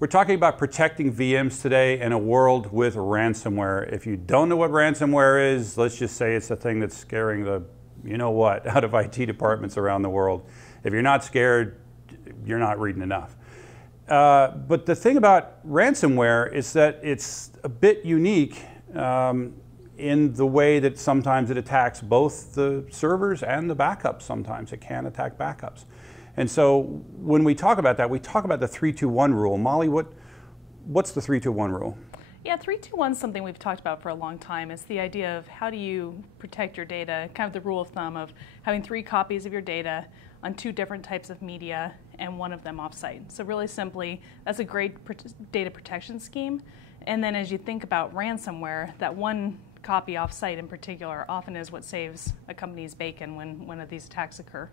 We're talking about protecting VMs today in a world with ransomware. If you don't know what ransomware is, let's just say it's a thing that's scaring the you-know-what out of IT departments around the world. If you're not scared, you're not reading enough. But the thing about ransomware is that it's a bit unique in the way that sometimes it attacks both the servers and the backups. Sometimes it can attack backups. And so when we talk about that, we talk about the 3-2-1 rule. Molly, what's the 3-2-1 rule? Yeah, 3-2-1 is something we've talked about for a long time. It's the idea of how do you protect your data, kind of the rule of thumb of having 3 copies of your data on 2 different types of media and 1 of them offsite. So really simply, that's a great data protection scheme. And then as you think about ransomware, that 1 copy offsite in particular often is what saves a company's bacon when one of these attacks occur.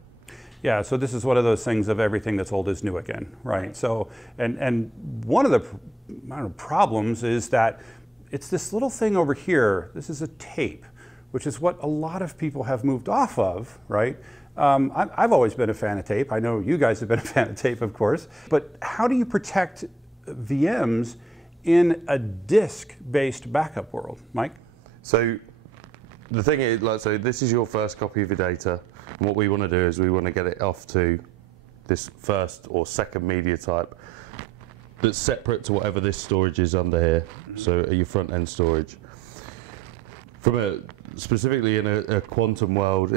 Yeah, so this is one of those things of everything that's old is new again, right? So, and one of the problems is that it's this little thing over here. This is a tape, which is what a lot of people have moved off of, right? I've always been a fan of tape. I know you guys have been a fan of tape, of course. But how do you protect VMs in a disk-based backup world, Mike? So the thing is, so this is your first copy of your data. And what we want to do is we want to get it off to this first or second media type that's separate to whatever this storage is under here. So your front end storage. Specifically in a quantum world,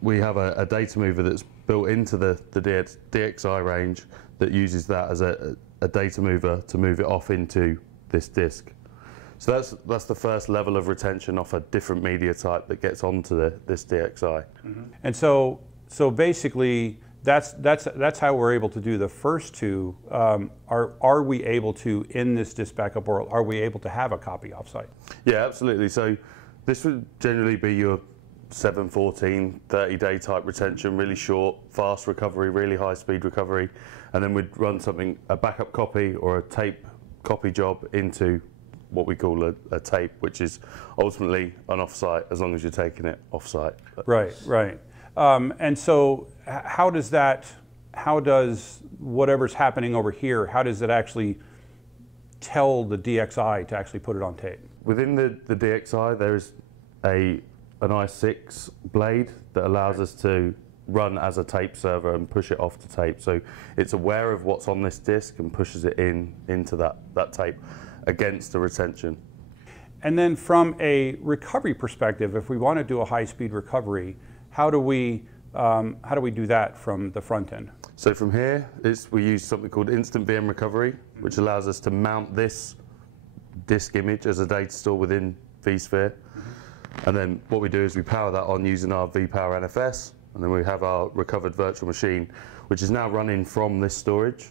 we have a data mover that's built into the DXI range that uses that as a data mover to move it off into this disk. So that's the first level of retention off a different media type that gets onto this DXI. Mm-hmm. And so basically that's how we're able to do the first 2. Are we able to, in this disk backup world, are we able to have a copy offsite? Yeah, absolutely. So this would generally be your 7, 14, 30-day type retention, really short, fast recovery, really high speed recovery, and then we'd run a backup copy or a tape copy job into what we call a tape, which is ultimately an offsite as long as you're taking it offsite. Right, right. And so how does whatever's happening over here, how does it actually tell the DXI to actually put it on tape? Within the DXI, there is an i6 blade that allows us to run as a tape server and push it off to tape. So it's aware of what's on this disk and pushes it into that tape against the retention. And then from a recovery perspective, if we want to do a high-speed recovery, how do we do that from the front end? So from here, we use something called instant VM recovery, which allows us to mount this disk image as a data store within vSphere. And then what we do is we power that on using our vPower NFS, and then we have our recovered virtual machine, which is now running from this storage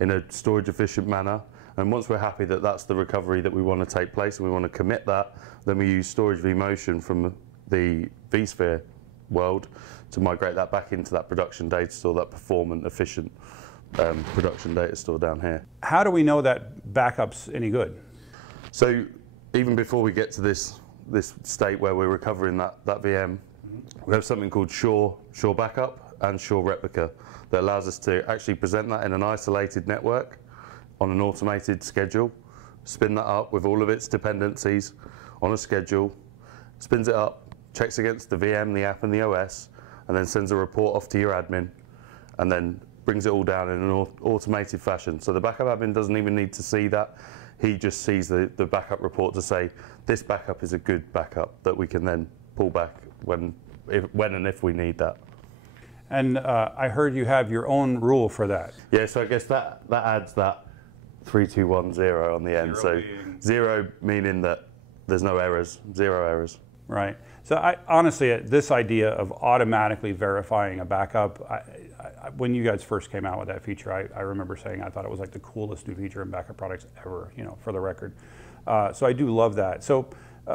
in a storage efficient manner. And once we're happy that that's the recovery that we want to take place and we want to commit that, then we use storage vMotion from the vSphere world to migrate that back into that production data store, that performant, efficient production data store down here. How do we know that backup's any good? So even before we get to this state where we're recovering that VM, we have something called Sure Backup and Sure Replica that allows us to actually present that in an isolated network on an automated schedule, spin that up with all of its dependencies on a schedule, spins it up, checks against the VM, the app, and the OS, and then sends a report off to your admin, and then brings it all down in an automated fashion. So the backup admin doesn't even need to see that. He just sees the backup report to say, this backup is a good backup that we can then pull back when and if we need that. And I heard you have your own rule for that. Yeah, so I guess that adds that 3, 2, 1, 0 on the end. So 0 meaning that there's no errors, 0 errors. Right. So honestly, this idea of automatically verifying a backup, when you guys first came out with that feature, I remember saying I thought it was like the coolest new feature in backup products ever, for the record. So I do love that. So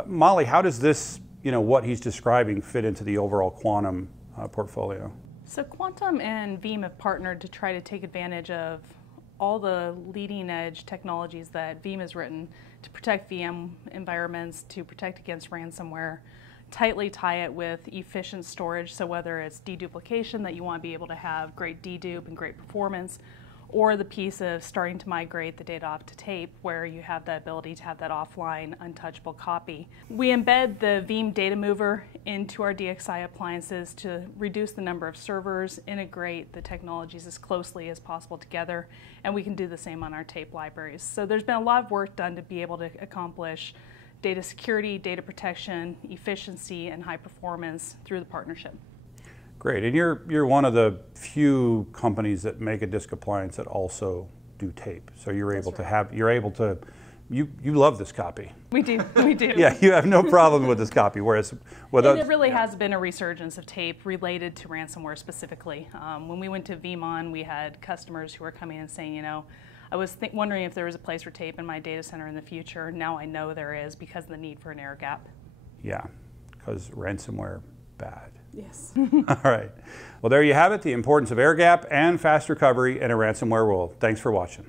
Molly, how does this, what he's describing fit into the overall Quantum portfolio? So Quantum and Veeam have partnered to try to take advantage of all the leading edge technologies that Veeam has written to protect VM environments, to protect against ransomware, tightly tie it with efficient storage. So whether it's deduplication that you want to be able to have great dedupe and great performance, or the piece of starting to migrate the data off to tape, where you have the ability to have that offline, untouchable copy. We embed the Veeam data mover into our DXi appliances to reduce the number of servers, integrate the technologies as closely as possible together, and we can do the same on our tape libraries. So there's been a lot of work done to be able to accomplish data security, data protection, efficiency, and high performance through the partnership. Great, and you're one of the few companies that make a disk appliance that also do tape. So you're able to have, you love this copy. We do, we do. Yeah, you have no problem with this copy, whereas and it really has been a resurgence of tape related to ransomware specifically. When we went to Veeam, we had customers who were coming and saying, you know, I was wondering if there was a place for tape in my data center in the future. Now I know there is because of the need for an air gap. Yeah, because ransomware, bad. Yes. All right. Well, there you have it, the importance of air gap and fast recovery in a ransomware world. Thanks for watching.